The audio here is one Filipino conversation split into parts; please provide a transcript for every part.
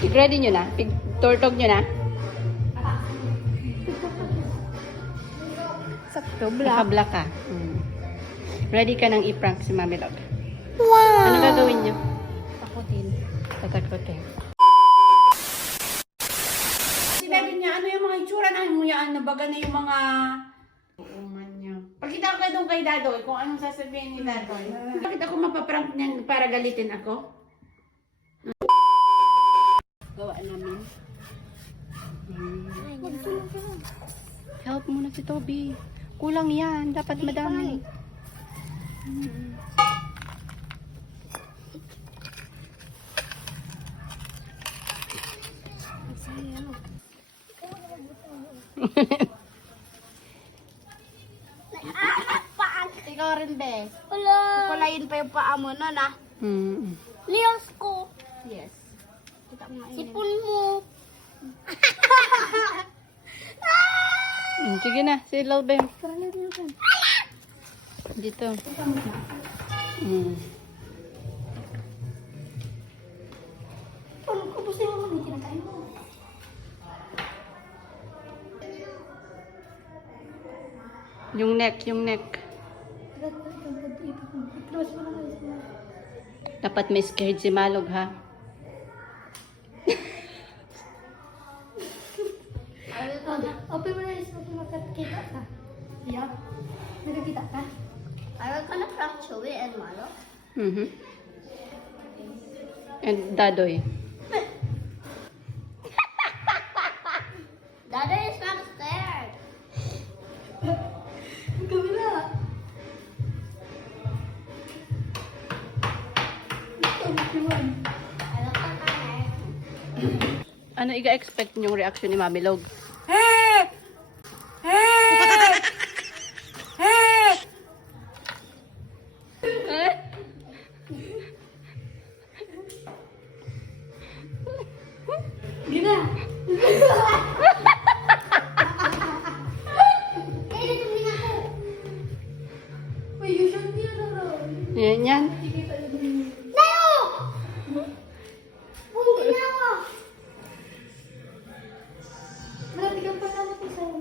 Ready nyo na? Turtog nyo na? Sakto, black. Naka-black ka. Ready ka nang i-prank si Mami Log. Wow! Ano gagawin nyo? Takutin. Tatakotin. Sinabi niya, ano yung mga itsura na humuyaan na baga na yung mga... Uungan nyo. Pagkita ko kayo doon kay Dadoy, kung anong sasabihin ni Dadoy. Bakit ako mapaprank niyan para galitin ako? Gawa namin. Help muna si Toby. Kulang yan. Dapat madami. Ikaw rin, Bes. Wala. Kukulayin pa yung paa mo nun, ah. Lios ko. Yes. Sipon mo. Sige na. Si Lil Bem. Dito. Kubusin mo naman yung kinakain mo. Yung neck. Dapat may scared si Malog, ha? Open mo na yung smoke, makakita ka. Yeah. Nakakita ka? I will gonna prank Chewy and Malo. And Dadoy. Dada is not scared. Kabila. I will come Ano iga-expect yung reaction ni Mami Log? Gina. Uy, you should be around. Yan. Tayo! Kung ginawa. Marami kang pasama ko sa'yo.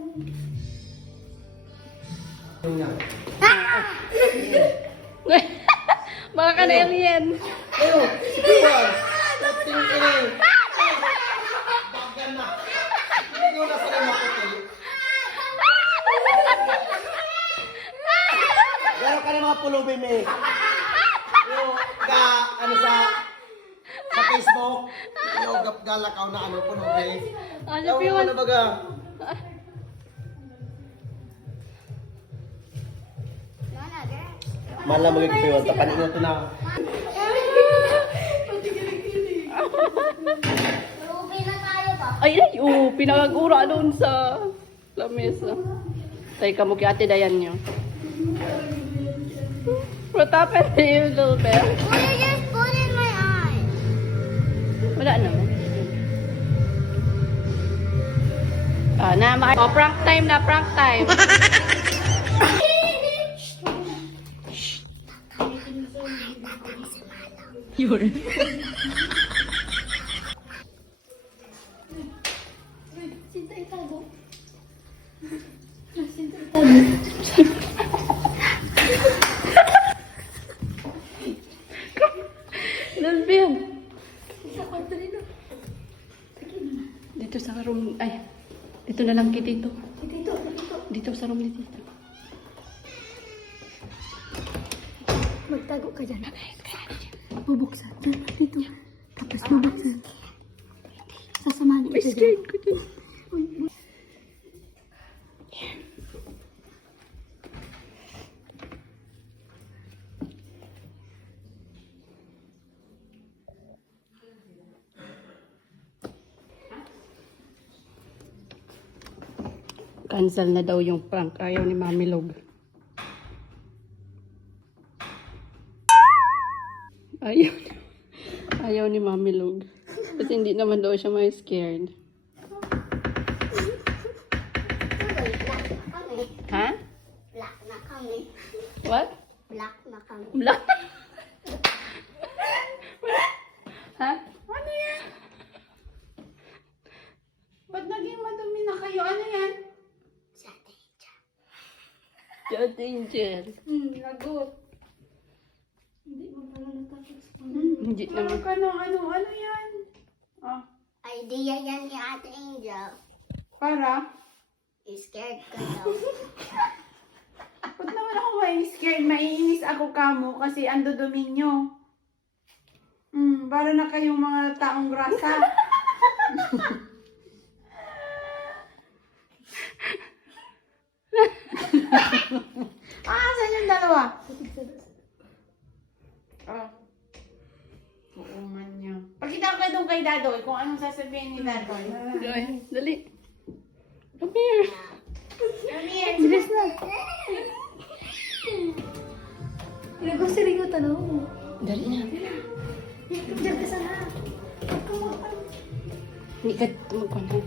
Baka ka na alien. Gano'n ka na mga pulubi, me. Yung ano sa Facebook, yung galakaw na ano, pulubi. Ano Yung piwan? ano baga. Malam magiging piwan, tapanin na ito na. Ruby na tayo ba? Ay, pinagagura doon sa lamesa. Tay ka mo kay Ate Dayan nyo. What happened to you, Lil Bem? Well, you just put in my eye. Wala naman. Prank time na, prank time. Yun. Cinta itago. Lil Bem. Sa kwarto nito. Dito sa room, ay, dito na lang kita dito. Dito. Dito sa room ni Tita. Magtago ka dyan. Bubuksan. Dito. Tapos bubuksan. Sasamahan May kita dyan. scared ko dun. Cancel na daw yung prank. Ayaw ni Mami Log. Ayaw ni Mami Log. Kasi hindi naman daw siya may scared. Ha? Black na kami. What? Black na kami. Black? Ha? Ano yan? na kayo. Ano yan? John Danger. Lagot. Hindi mo pala natakot sa Hindi naman. Ano yan? Ah, Idea yan ni Ate Angel. para? Scared ka daw. Ba't naman ako scared? Maiinis ako kamo kasi ando dumi nyo. Para na kayong mga taong grasa. Saan yung dalawa? Oo man niya. Pakita ko kayo doon kay Dadoy kung anong sasabihin ni Dadoy. Ay, dali. Come here. Bilis na. Ilago si Ringo tanong mo. Dali na. Diyan ka sana. Hindi ka magkano.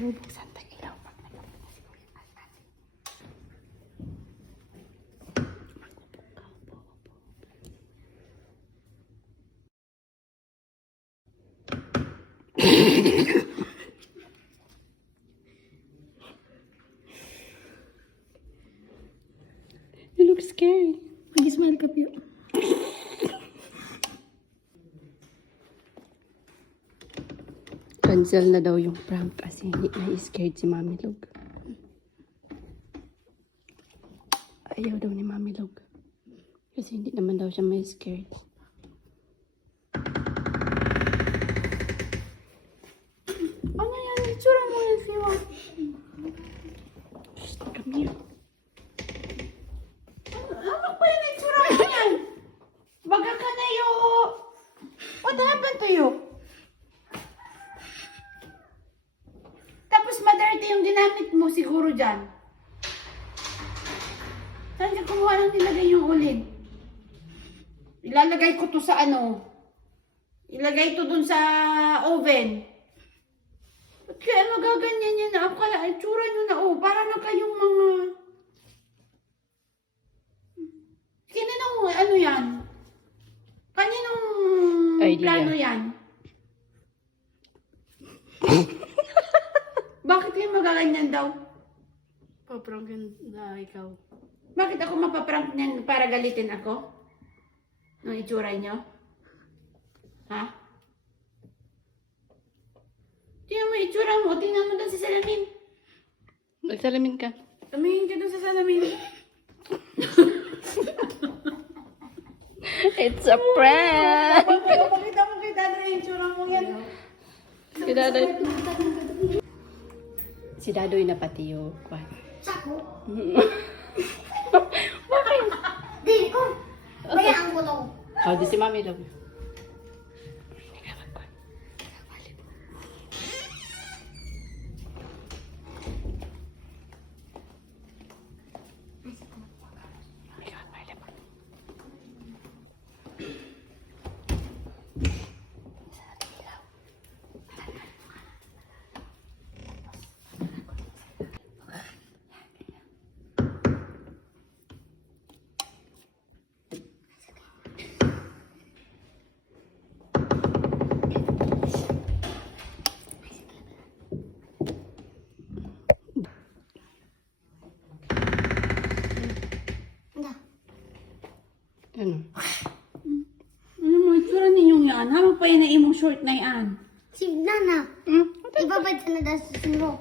Bubuksan tayo ilaw pag nagpapit na si Kuya Altan. You look scary. Mag-smile ka, Pio. Cancel na daw yung prank kasi hindi na-scared si Mami Log. Ayaw daw ni Mami Log. Kasi hindi naman daw siya may scared. Ano yan? Itsura mo yan, Fiwa. Shh, come here. Ano pa yung itsura mo yan? Baga ka na yo. What happened to you? Tapos madirty yung ginamit mo siguro dyan. Saan ka kumuha ng nilagay yung ulid? Ilalagay ko to sa ano? Ilagay to dun sa oven. Ba't kaya magaganyan yan na? Akala, itsura nyo na para na kayong mga... Kaninong ano yan? Kaninong Idea. plano yan? Bakit kayo magaganyan daw? Paprankin na ikaw. Bakit ako mapaprank niyan para galitin ako? Nung itsura nyo? Ha? Tingnan mo yung itsura mo. Tingnan mo doon sa salamin. Magsalamin ka. Tumingin ka doon sa salamin. It's a prank! Pakita mo kay Dada yung itsura mo yan. Si Dadoy. Si Dadoy na pati yung kwan. Sako. Bakit? Di ko. Bayaan ko to. Oh, di si Mami Log. Ano? Ano mo, itsura ninyong yan? Hamag pa yan na imong short na yan. Si Nana. Ibabad sa nadasin mo.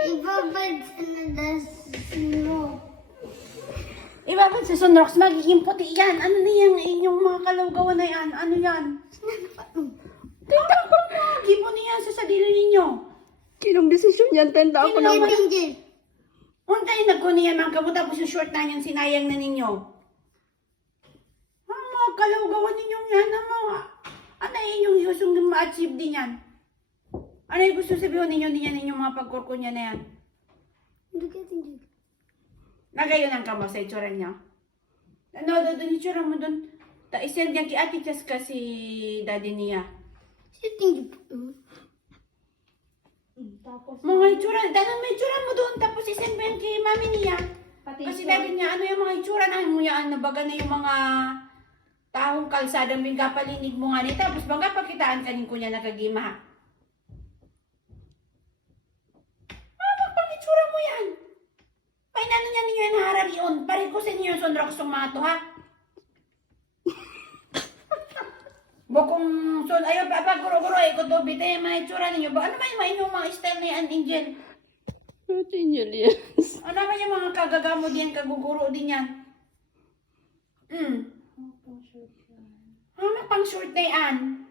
Ibabad sa nadasin mo. Ibabad sa sunrocks, magiging puti yan. Ano na yung inyong mga kalawgawan na yan? Ano yan? Tingnan ko na. Gibo niya sa sarili ninyo. Kinong desisyon yan? Tenda ako Kinong- naman. Angel. Untay nagkuniyan mga kamo tapos yung short na yan, sinayang na ninyo. Ang mga kalawgawan ninyong yan, ang mga... Ano yung inyong gusto ma-achieve din yan? Ano yung gusto sabihin ninyo din yan, inyong mga pagkurkunya na yan? Look at it. Nagayon ang kamo sa itsura niya. Ano, doon itsura mo doon. Ta-isend niya kay Ate Cheska si daddy niya. Sitting. Tapos, Mga itsura, tanong mo itsura mo doon, tapos isend mo yan kay mami niya. Kasi daddy niya, ano yung mga itsura na mo yan, nabaga na yung mga tahong kalsadang bingkapalinig mo nga ni, tapos bangga pagkitaan kanin ko niya nakagima. Pang itsura mo yan. Painano niya ninyo yan hararion, pare ko sa inyo yung sunrox yung mga to ha. Bukong son, ayaw pa guro-guro, ikot do, bite, mga itsura ninyo. Ano ba yung inyong mga style na yan, Angel? Ate Julius. Ano ba yung mga kagagamo diyan, kaguguro din yan? Hamak pang short na yan.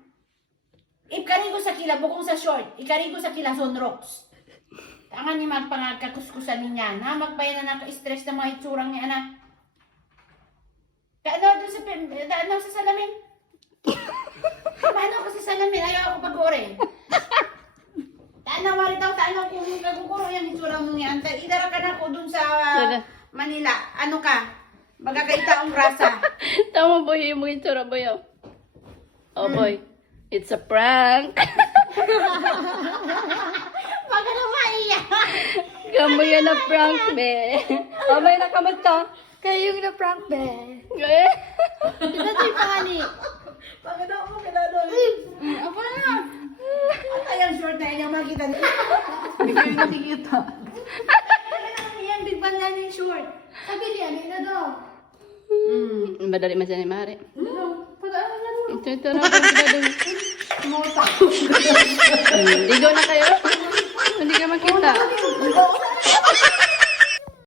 Ikari ko sa kila, bukong sa short, ikari ko sa kila sunrox. Tangan ni magpangagkakuskusan niyan. Hamak pa yan na naka-stress na mga itsurang ni anak. Ano doon sa, ano sa salamin? Paano ko sa salamin? Ayaw ako pag-uri. Taano wari daw, taano kung naguguro yan, itsura mo yan. Idara ka na ko dun sa Manila. Ano ka? Magkakaitaong rasa. Tama boy, yung mga itsura boy. Oh boy, it's a prank. Baka na maiyak. Gambo yan na prank, be. Oh, may nakamot ka. Kayo yung na-prank, be. Eh? Diba ito yung pangani? Baka na ako kilalo. Apa na? Ano yung short na inyong makita nila? Hindi kayo nakikita. Yan, big band na yung short. Sabi niya, may na daw. Madali man siya ni Mari. Ano? Pag-ano na daw? Ito na po sila dun. Ligaw na kayo. Hindi ka makita.